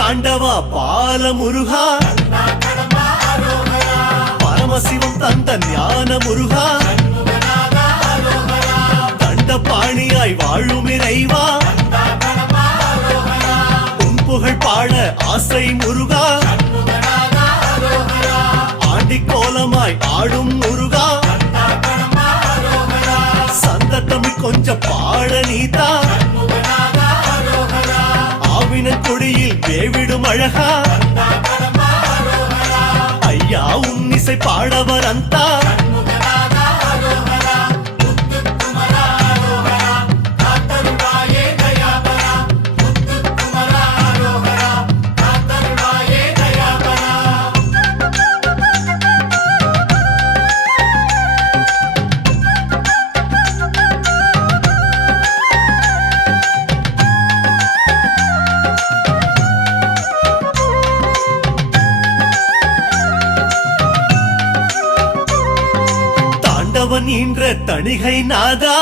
ஆண்டவா பால முருகா, பரமசிவம் தந்த ஞான முருகா, தண்டபாணியாய் வாழும் இறைவா, உன் புகழ் பாட ஆசை முருகா, ஆண்டி கோலமாய் ஆடும் முருகா, சந்த தமிழ் கொஞ்சம் பாட நீதா, ஆவினன் கொடியில் வேவிடும் அழகா, ஐயா உன் இசை பாடவர் அந்தா, ஈன்ற தணிகை நாதா.